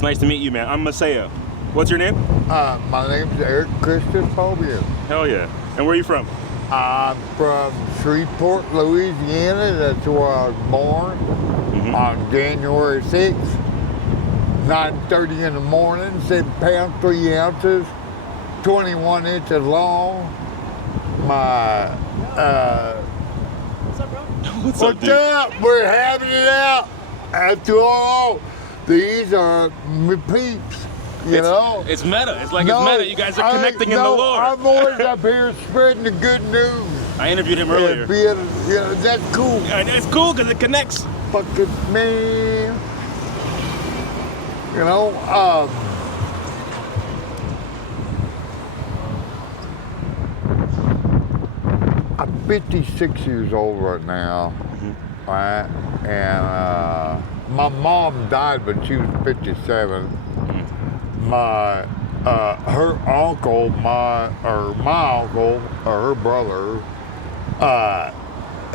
It's nice to meet you, man. I'm Maseo. What's your name? My name's Eric Christian Pallbearer. Hell yeah. And where are you from? I'm from Shreveport, Louisiana. That's where I was born on January 6th. 9:30 in the morning, 7 pounds, 3 ounces, 21 inches long. My, What's up, bro? What's up? We're having it out. After all, these are my peeps, you know? It's meta. It's like it's meta. You guys are connecting in the Lord. I'm always up here spreading the good news. I interviewed him earlier. Yeah, that's cool. It's cool because it connects. Fucking man. You know, I'm 56 years old right now, right? And my mom died when she was 57. My her uncle, my uncle or her brother,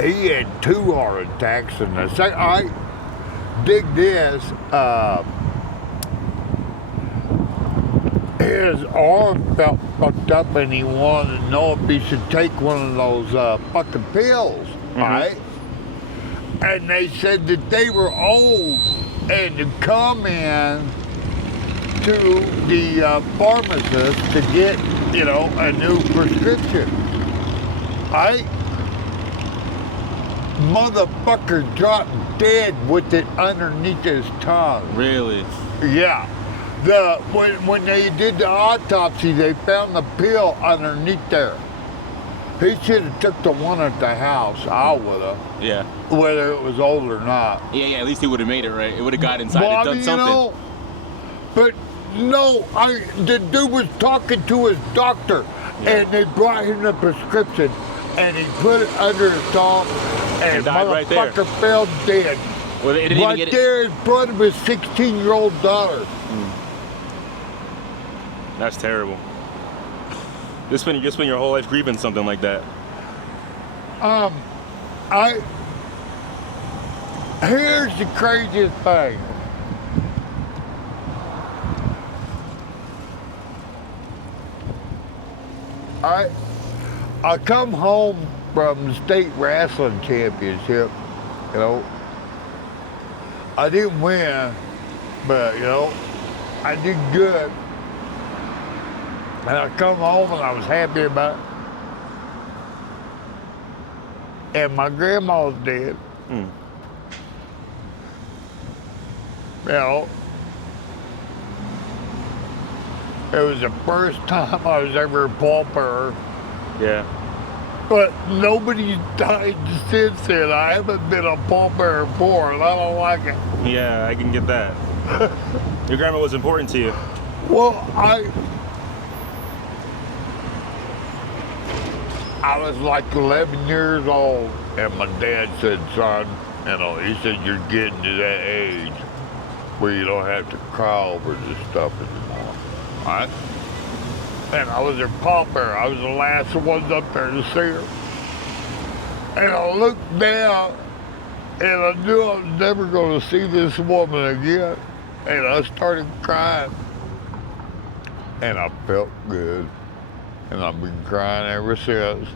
he had 2 heart attacks, and the second I dig this. His arm felt fucked up, and he wanted to know if he should take one of those fucking pills, right? And they said that they were old, and to come in to the pharmacist to get, you know, a new prescription, right? Motherfucker dropped dead with it underneath his tongue. Really? Yeah. When they did the autopsy, they found the pill underneath there. He should have took the one at the house. I would have. Yeah. Whether it was old or not. Yeah. At least he would have made it, right? It would have got inside Well, and done something. You know, but no, the dude was talking to his doctor, and they brought him the prescription, and he put it under his tongue, and died right there. motherfucker fell dead. Well, they didn't right even get there in front of his 16-year-old daughter. That's terrible. You spend your whole life grieving something like that. Here's the craziest thing. I come home from the state wrestling championship, you know. I didn't win, but, you know, I did good. And I come home and I was happy about it. And my grandma was dead. You know, it was the first time I was ever a pallbearer. Yeah. But nobody's died since then. I haven't been a pallbearer before, and I don't like it. Yeah, I can get that. Your grandma was important to you. Well, I was like 11 years old, and my dad said, son, you know, he said, you're getting to that age where you don't have to cry over this stuff anymore, right? And I was her pallbearer. I was the last ones up there to see her. And I looked down, and I knew I was never going to see this woman again. And I started crying. And I felt good. And I've been crying ever since.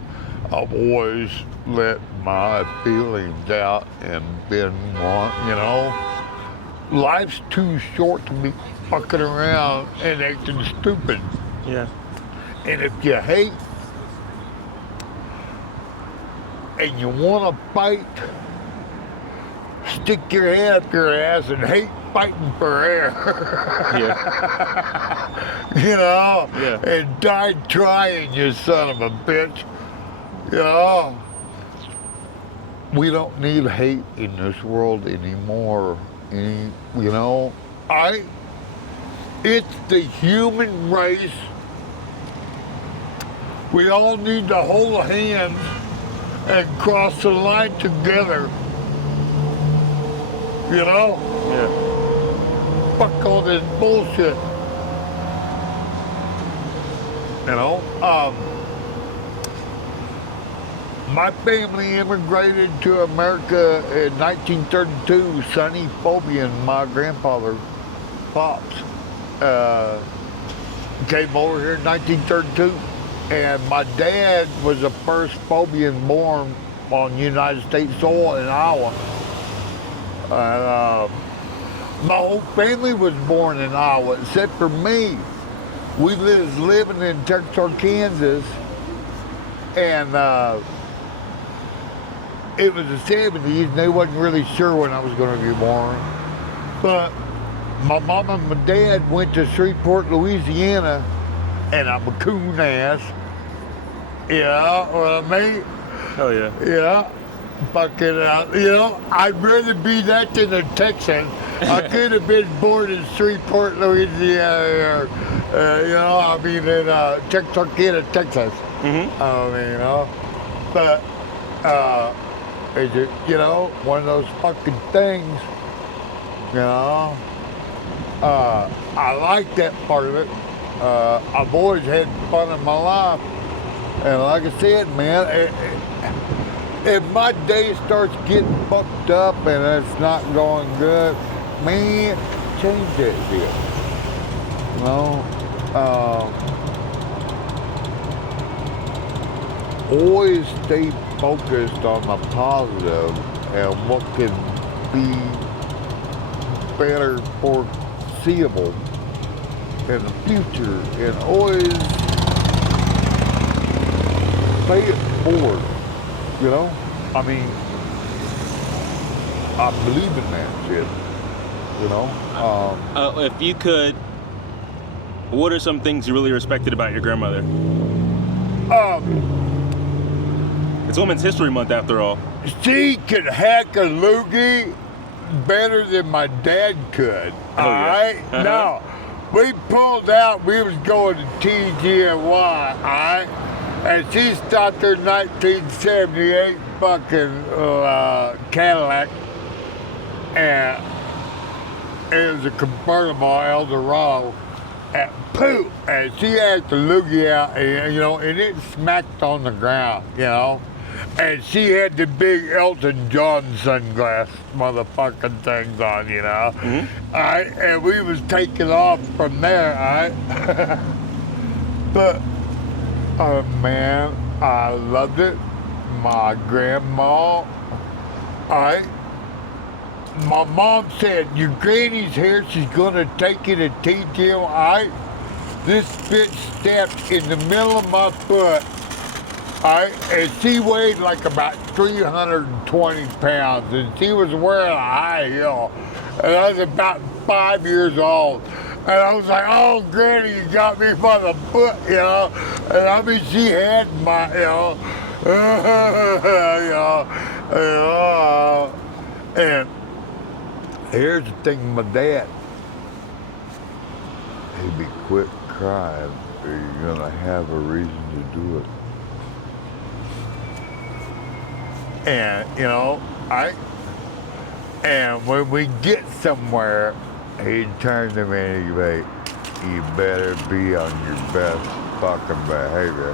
I've always let my feelings out and been one, you know. Life's too short to be fucking around and acting stupid. Yeah. And if you hate and you want to fight, stick your head up your ass and hate fighting for air. Yeah. You know? Yeah. And die trying, you son of a bitch. You know? We don't need hate in this world anymore. You know? It's the human race. We all need to hold hands and cross the line together. You know? Yeah. Fuck all this bullshit. You know? My family immigrated to America in 1932. Sonny Fobian, my grandfather, pops came over here in 1932, and my dad was the first Phobian born on United States soil in Iowa. And my whole family was born in Iowa, except for me. We was living in Texarkana, Kansas, and it was the 70s, and they wasn't really sure when I was going to be born. But my mom and my dad went to Shreveport, Louisiana, and I'm a coon ass. Yeah, what I mean? Hell yeah. Yeah. Fucking, I'd rather be that than a Texan. I could have been born in Shreveport, Louisiana, or, in Texarkana, Texas. But, it's just, one of those fucking things, I like that part of it. I've always had fun in my life. And like I said, man, if my day starts getting fucked up and it's not going good, man, change that shit. Always stay focused on the positive and what can be better foreseeable in the future, and always pay it forward. I believe in that shit. If you could, what are some things you really respected about your grandmother? It's Women's History Month after all. She could hack a loogie better than my dad could. Oh, all yeah. right? Uh-huh. No. We pulled out, we was going to TGNY, all right? And she stopped her 1978 fucking Cadillac, and it was a convertible Eldorado, and poof, and she had the loogie out, and it smacked on the ground, and she had the big Elton John sunglass motherfucking things on, Mm-hmm. All right, and we was taking off from there, all right? But, oh man, I loved it. My grandma, all right? My mom said, your granny's here, she's gonna take you to TGM, all right? This bitch stepped in the middle of my foot, all right? And she weighed like about 320 pounds, and she was wearing a high heel. And I was about 5 years old. And I was like, oh, Granny, you got me by the foot, And she had my, and here's the thing with my dad. He'd be quit crying, or you're gonna have a reason to do it. And, and when we get somewhere, he'd turn to me and he'd be like, you better be on your best fucking behavior.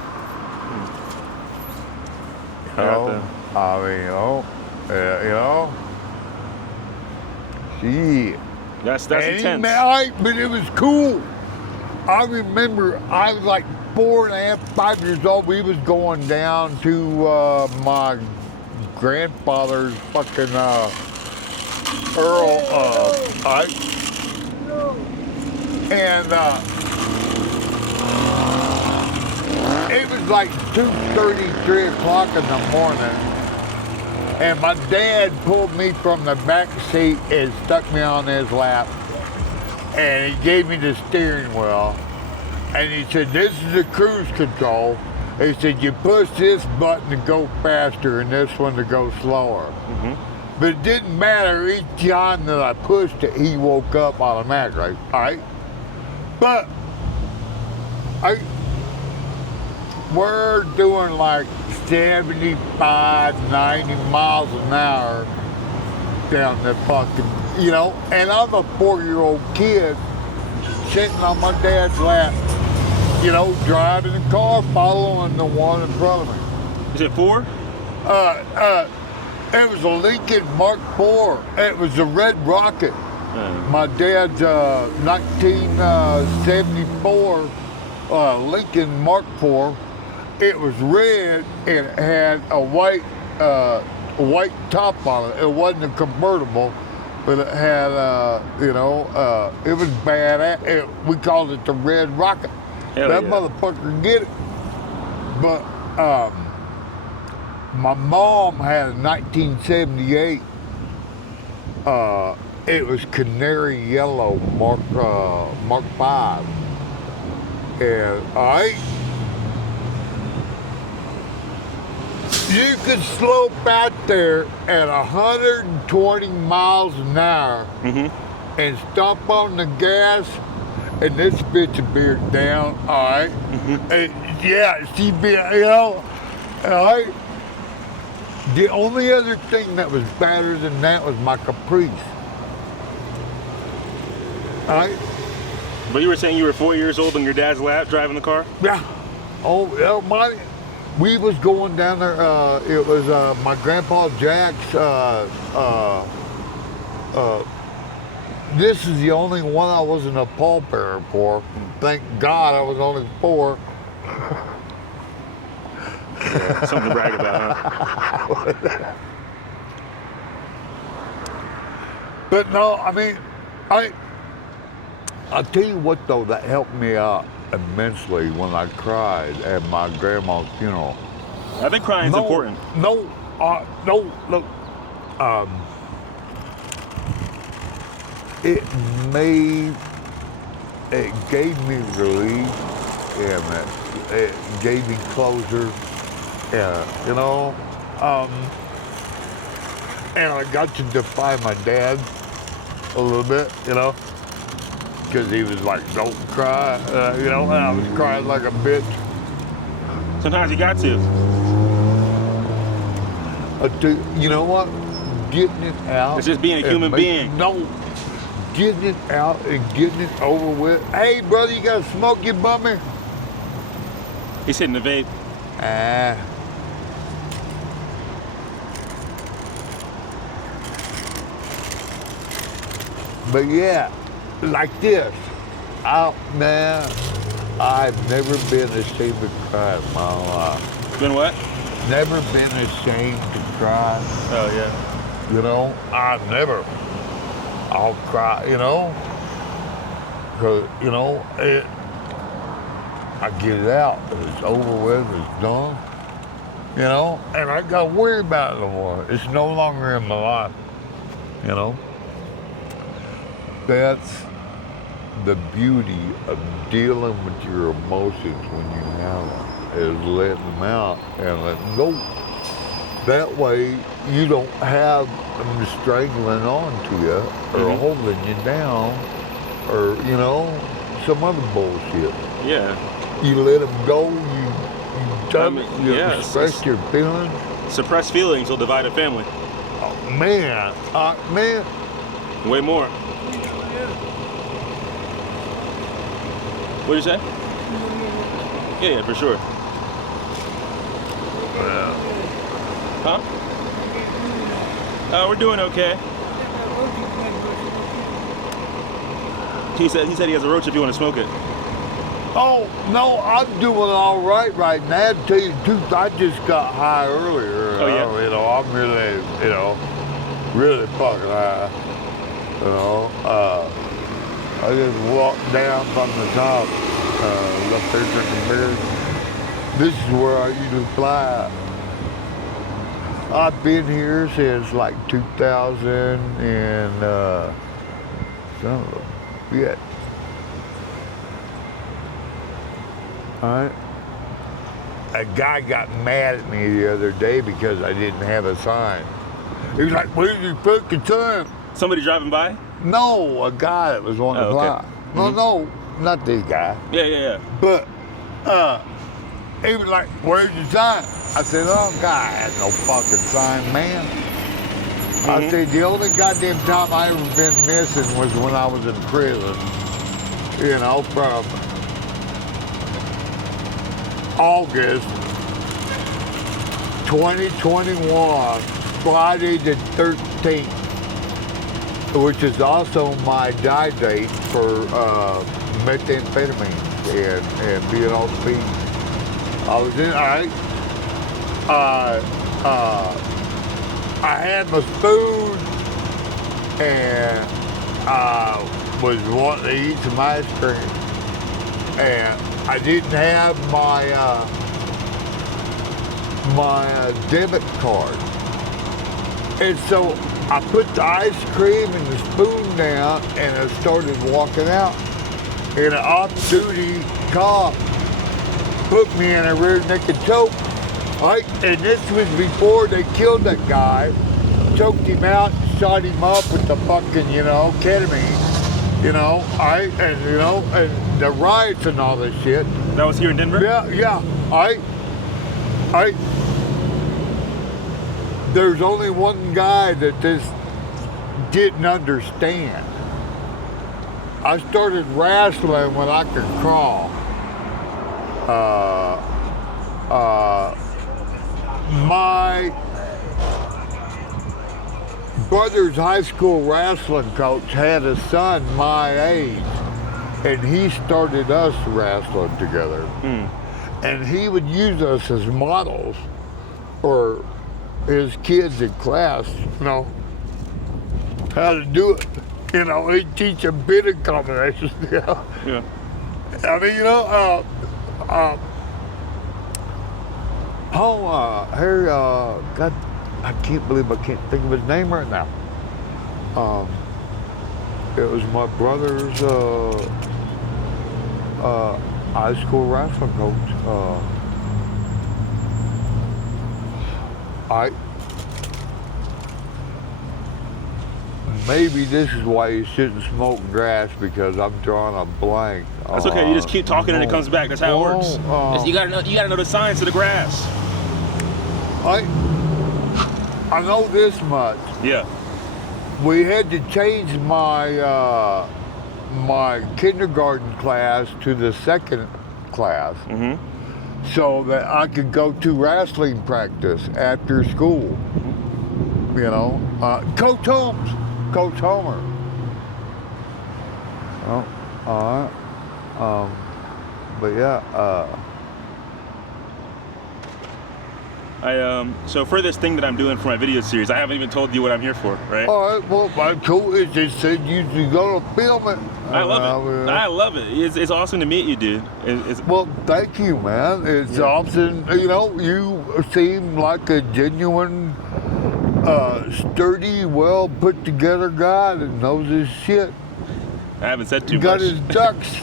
Shit. That's intense. But it was cool. I remember I was like 4.5, 5 years old. We was going down to my grandfather's fucking Earl, and it was like 2:30, 3 o'clock in the morning, and my dad pulled me from the back seat and stuck me on his lap, and he gave me the steering wheel, and he said, this is the cruise control. He said, you push this button to go faster and this one to go slower. Mm-hmm. But it didn't matter, each time that I pushed it, he woke up automatically, all right? But we're doing like 75, 90 miles an hour down the fucking, and I'm a 4-year-old kid sitting on my dad's lap, driving the car, following the one in front of me. Is it 4? It was a Lincoln Mark IV. It was a Red Rocket. My dad's 1974 Lincoln Mark IV. It was red and it had a white top on it. It wasn't a convertible, but it had it was bad. We called it the Red Rocket. Hell That yeah. motherfucker get it. But my mom had a 1978. It was canary yellow Mark V. And you could slope out there at 120 miles an hour and stomp on the gas, and this bitch would bear down, all right? And she'd be, all right? The only other thing that was better than that was my Caprice. All right? But you were saying you were 4 years old on your dad's lap driving the car? Yeah. Oh, we was going down there. It was my grandpa Jack's. This is the only one I wasn't a pallbearer for. Thank God I was only 4. Yeah, something to brag about, huh? But no, I mean, I'll tell you what though, that helped me out immensely when I cried at my grandma's funeral. I think crying's important. Look, it gave me relief, and it gave me closure, and I got to defy my dad a little bit, because he was like, don't cry, and I was crying like a bitch. Sometimes you got to. You know what? Getting it out. It's just being a human being. No, getting it out and getting it over with. Hey, brother, you got a smoke, you bummer? He's hitting the vape. But yeah, like this. Man, I've never been ashamed to cry in my life. Been what? Never been ashamed to cry. Oh, yeah. I'll cry, because, I get it out. It's over with, it's done, and I got to worry about it no more. It's no longer in my life, That's the beauty of dealing with your emotions when you have them, is letting them out and letting go. That way, you don't have them strangling on to you or holding you down or, some other bullshit. Yeah. You let them go, you express your feelings. Suppressed feelings will divide a family. Oh, man. Way more. What'd you say? Yeah, for sure. Huh? We're doing okay. He said he has a roach if you want to smoke it. Oh, no, I'm doing all right now. To tell you the truth, I just got high earlier. Oh, yeah? I'm really, really fucking high. I just walked down from the top, up there drinking beer. This is where I usually fly. I've been here since like 2000 and son of a bitch. All right. A guy got mad at me the other day because I didn't have a sign. He was like, "Where's your fucking sign?" Somebody driving by? No, a guy that was wanting to fly. No, not this guy. Yeah. But he was like, "Where's your sign?" I said, "Oh, God, I had no fucking sign, man." I said, the only goddamn time I ever been missing was when I was in prison. From August 2021, Friday the 13th which is also my die date for methamphetamine and being on speed. I was in, I had my food and I was wanting to eat some ice cream, and I didn't have my debit card, and so I put the ice cream and the spoon down, and I started walking out, and an off-duty cop put me in a rear naked choke. Right? And this was before they killed that guy, choked him out, shot him up with the fucking, ketamine, and the riots and all this shit. That was here in Denver? Yeah. There's only one guy that this didn't understand. I started wrestling when I could crawl. My brother's high school wrestling coach had a son my age, and he started us wrestling together. And he would use us as models for his kids in class, how to do it. He'd teach them bidding combinations. Yeah. I mean, God, I can't believe I can't think of his name right now. It was my brother's high school wrestling coach. Maybe this is why you shouldn't smoke grass, because I'm drawing a blank. That's okay. You just keep talking and it comes back. That's how it works. You gotta know the science of the grass. I know this much. Yeah. We had to change my my kindergarten class to the second class, so that I could go to wrestling practice after school. Coach Homer. Oh, all right. But yeah. So for this thing that I'm doing for my video series, I haven't even told you what I'm here for, right? All right. Well, my coach just said you're gonna film it. I love it. I love it. It's awesome to meet you, dude. Well, thank you, man. It's awesome. You seem like a genuine, sturdy, well put together guy that knows his shit. I haven't said too much. Got his ducks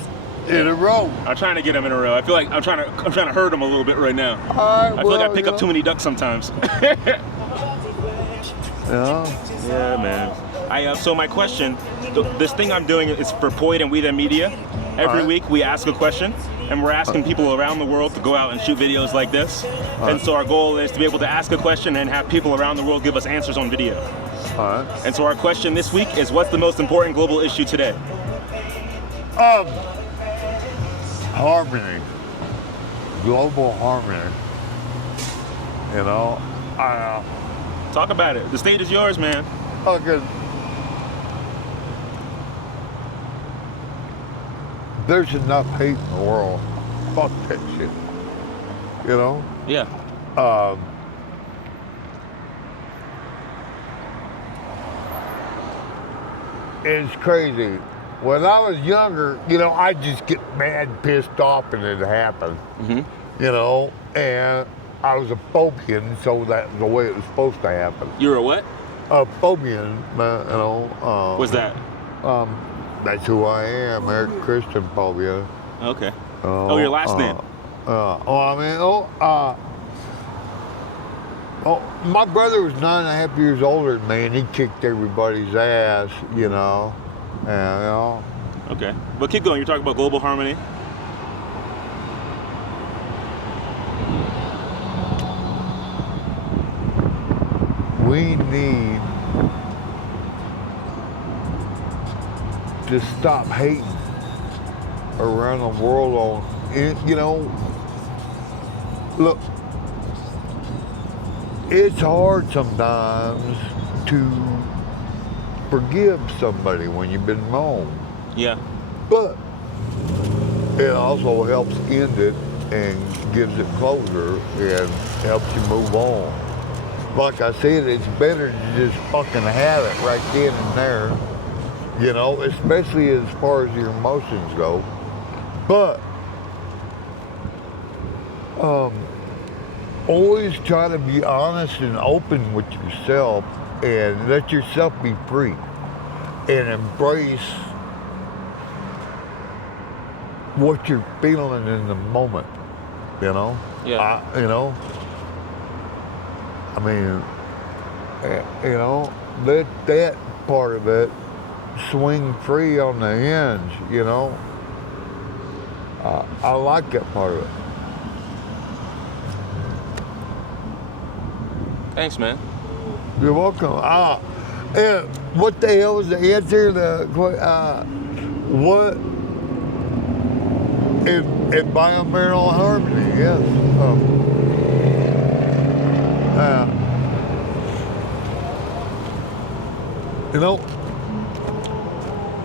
in a row. I'm trying to get them in a row. I feel like I'm trying to herd them a little bit right now. I feel like I pick up too many ducks sometimes. Yeah, man. So my question, this thing I'm doing is for Poid and We The Media. Every week we ask a question, and we're asking people around the world to go out and shoot videos like this. And so our goal is to be able to ask a question and have people around the world give us answers on video. And so our question this week is, what's the most important global issue today? Harmony. Global harmony. Talk about it. The stage is yours, man. Okay. There's enough hate in the world. Fuck that shit. Yeah. It's crazy. When I was younger, I'd just get mad, pissed off, and it'd happen. And I was a phobian, so that's the way it was supposed to happen. You were a what? A phobian, What's that? That's who I am, Eric Christian Phobia. Okay. Your last name? My brother was 9.5 years older than me, and he kicked everybody's ass, Okay. But keep going. You're talking about global harmony. We need to stop hating around the world on, look, it's hard sometimes to forgive somebody when you've been wrong. Yeah. But it also helps end it and gives it closure and helps you move on. Like I said, it's better to just fucking have it right then and there, you know, especially as far as your emotions go. But always try to be honest and open with yourself and let yourself be free and embrace what you're feeling in the moment, you know? Yeah. You know? I mean, you know, let that part of it swing free on the hinge, you know? I like that part of it. Thanks, man. You're welcome. And what the hell was the answer? What environmental harmony? Yes. You know,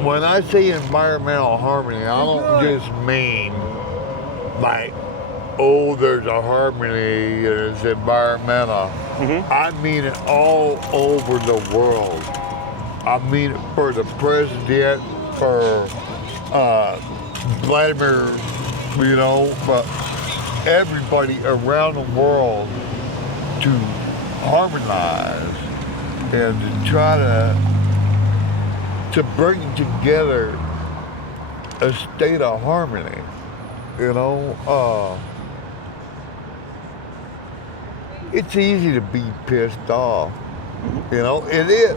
when I say environmental harmony, I don't just mean like, oh, there's a harmony and it's environmental. Mm-hmm. I mean it all over the world. I mean it for the president, for Vladimir, you know, but everybody around the world to harmonize and to try to bring together a state of harmony, you know. It's easy to be pissed off, you know, it is.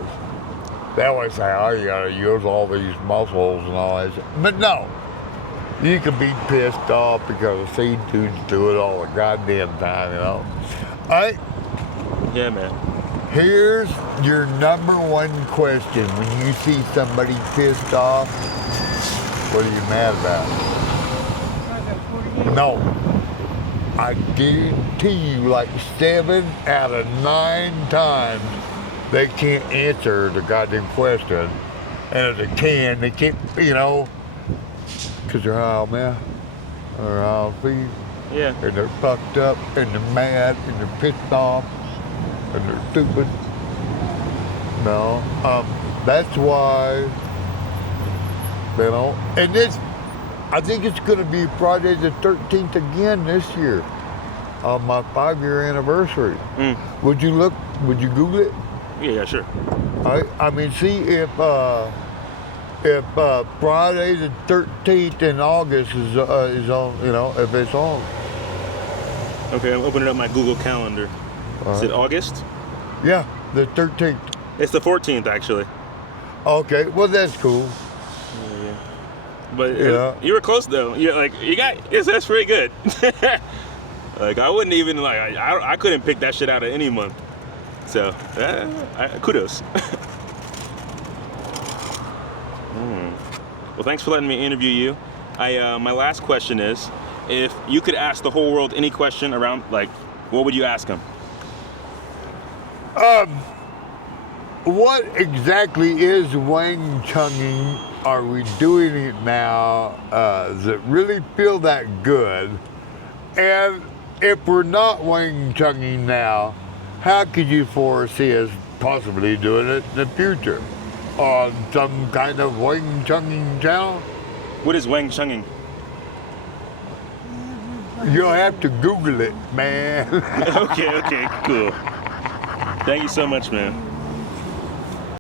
They always say, oh, you gotta use all these muscles and all that shit. But no, you can be pissed off because the same dudes do it all the goddamn time, you know. All right, Yeah, man. here's your number one question when you see somebody pissed off. What are you mad about? No. I guarantee you, like 7 out of 9 times, they can't answer the goddamn question. And if they can, they can't, you know, because they're all mad, they're all feet, Yeah. and they're fucked up, and they're mad, and they're pissed off, and they're stupid. No, that's why, you know, and this, I think it's going to be Friday the 13th again this year, on my 5-year anniversary. Would you Google it? Yeah, sure. I mean, see if Friday the 13th in August is on, you know, if it's on. Okay, I'm opening up my Google Calendar. Is it August? Yeah, the 13th. It's the 14th, actually. Okay, well, that's cool. Yeah. But Yeah. you were close, though. That's pretty good. Like, I wouldn't even, like, I couldn't pick that shit out of any month. So, kudos. Well, thanks for letting me interview you. My last question is, if you could ask the whole world any question around, like, what would you ask them? What exactly is Wang Chunging? Are we doing it now? Does it really feel that good? And if we're not Wang Chunging now, how could you foresee us possibly doing it in the future? On some kind of Wang Chunging channel? What is Wang Chunging? You'll have to Google it, man. Okay, cool. Thank you so much, man.